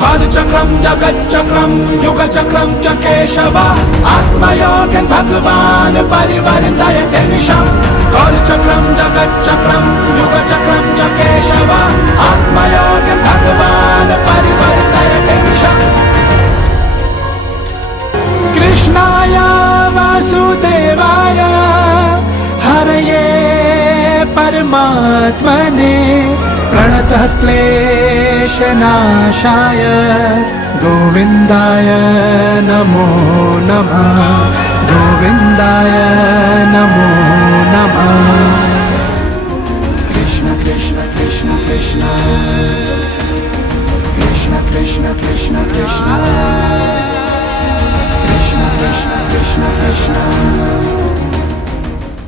कालचक्रं जगच्चक्रं युगचक्रं च केशव आत्मयोगन् भगवान् परिवर्तयते निशम् कालचक्रं जगच्चक्रं युगचक्रं च केशव आत्मयोगन् भगवान् परिवर्तयते निशम् कृष्णाय वासुदेवाय हरये परमात्मने प्रणतः क्लेशनाशाय गोविन्दाय नमो नमः गोविन्दाय नमो नमः कृष्ण कृष्ण कृष्ण कृष्ण कृष्ण कृष्ण कृष्ण कृष्ण કૃષ્ણ કૃષ્ણ કૃષ્ણ કૃષ્ણ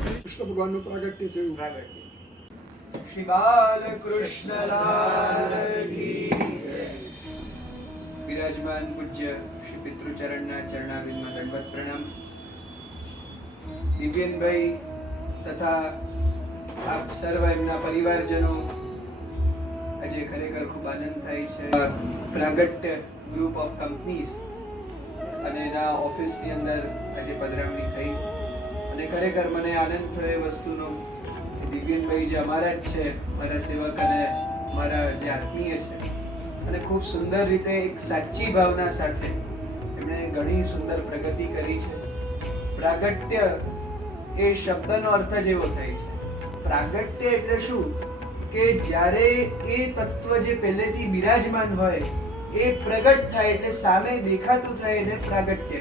કૃષ્ણ ભગવાનનું પ્રાગટ્ય થયું શ્રી બાલકૃષ્ણલાલ લાલ બિરાજમાન પૂજ્ય શ્રી પિતૃચરણના ચરણાબિંદમાં દંડવત પ્રણામ દિવ્યેનભાઈ તથા આપ સર્વ એમના પરિવારજનો આજે ખરેખર ખૂબ આનંદ થાય છે પ્રાગટ્ય ગ્રુપ ઓફ કંપનીઝ અને એના ઓફિસની અંદર આજે પધરામણી થઈ। અને ખરેખર મને આનંદ થયો એ વસ્તુનો। દિવ્યેનભાઈ જે અમારા જ છે, મારા સેવક અને મારા જે આત્મીય છે. અને ખૂબ સુંદર રીતે એક સાચી ભાવના સાથે એમણે ઘણી સુંદર પ્રગતિ કરી છે. પ્રાગટ્ય એ શબ્દનો અર્થ જ એવો થાય છે. પ્રાગટ્ય એટલે શું? કે જ્યારે એ તત્વ જે પહેલેથી બિરાજમાન હોય, એ પ્રગટ થાય એટલે સામે દેખાતું થાય એને પ્રાગટ્ય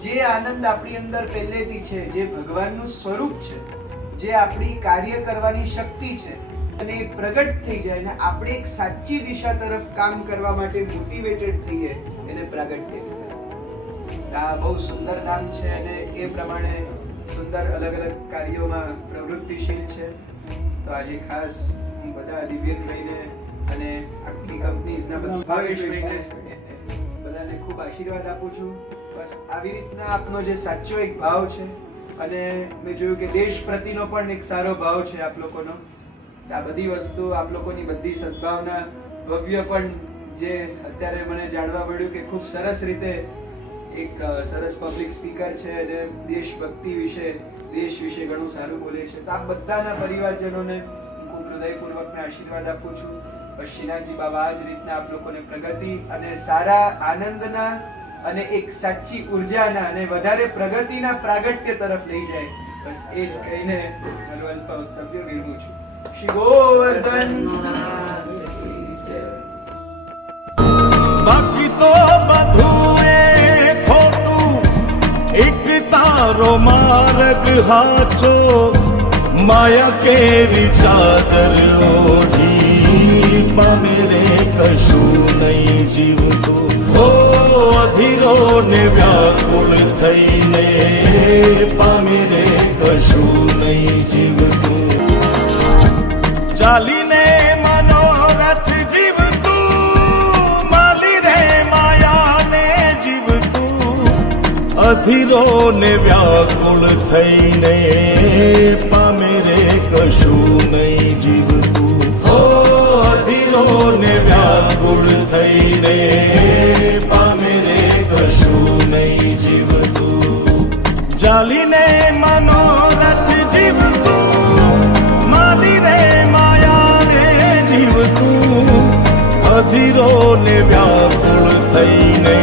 જે આનંદ આપણી અંદર પહેલેથી છે, જે ભગવાનનું સ્વરૂપ છે જે આપણી કાર્ય કરવાની શક્તિ છે અને એ પ્રગટ થઈ જાય અને આપણે એક સાચી દિશા તરફ કામ કરવા માટે મોટિવેટેડ થઈએ એને પ્રાગટ્ય કહેવાય આ બહુ સુંદર નામ છે અને એ પ્રમાણે સુંદર અલગ અલગ કાર્યોમાં પ્રવૃત્તિશીલ છે. તો આજે ખાસ હું બધા દિવ્યભાઈને અને આખી કંપનીઝના બધા બધાને ખૂબ આશીર્વાદ આપું છું. બસ આવી રીતના આપનો જે સાચો એક ભાવ છે અને મેં જોયું કે દેશ પ્રતિનો પણ એક સારો ભાવ છે આપ લોકોનો. આ બધી વસ્તુ આપ લોકોની બધી સદભાવના ભવ્ય પણ જે અત્યારે મને જાણવા મળ્યું કે ખૂબ સરસ રીતે એક સરસ પબ્લિક સ્પીકર છે અને દેશભક્તિ વિશે, દેશ વિશે ઘણું સારું બોલે છે. તો આ બધાના પરિવારજનોને ખૂબ હૃદયપૂર્વકને આશીર્વાદ આપું છું. શ્રીનાથજી બાબા આ જ રીતના આપ લોકોને પ્રગતિ અને સારા આનંદના અને એક સાચી ઉર્જાના અને વધારે પ્રગતિના પ્રાગટ્ય તરફ લઈ જાય. બસ એ જ કહીને ભગવાન અલ્પ વિરમું છું. શ્રી ગોવર્ધન બાકી તો બધું એ ખોટું. એક તારો માર્ગ હાચો. માયા કેરી ચાદર ઓઢી પામે રે કશું નહીં જીવતું. અધીરો ને વ્યાકુળ થઈને પામે રે કશું નહીં જીવતું. ચાલીને મનોરથ જીવતું, માલી માયાને જીવતું. અધીરો ને વ્યાકુળ થઈને પામે રે કશું નહીં જીવતું. અધીરો ને વ્યાકુળ થઈને અધીરો ને વ્યાકુળ થઈને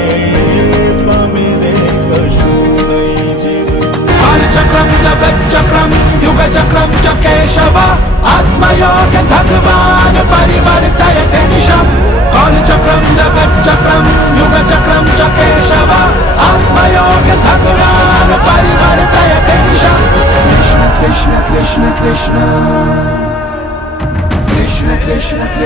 પામીને કશું નહીં જીવ. કાલચક્રમ જગતચક્રમ યુગચક્રમ ચ કેશવ, આત્મયોગ ભગવાન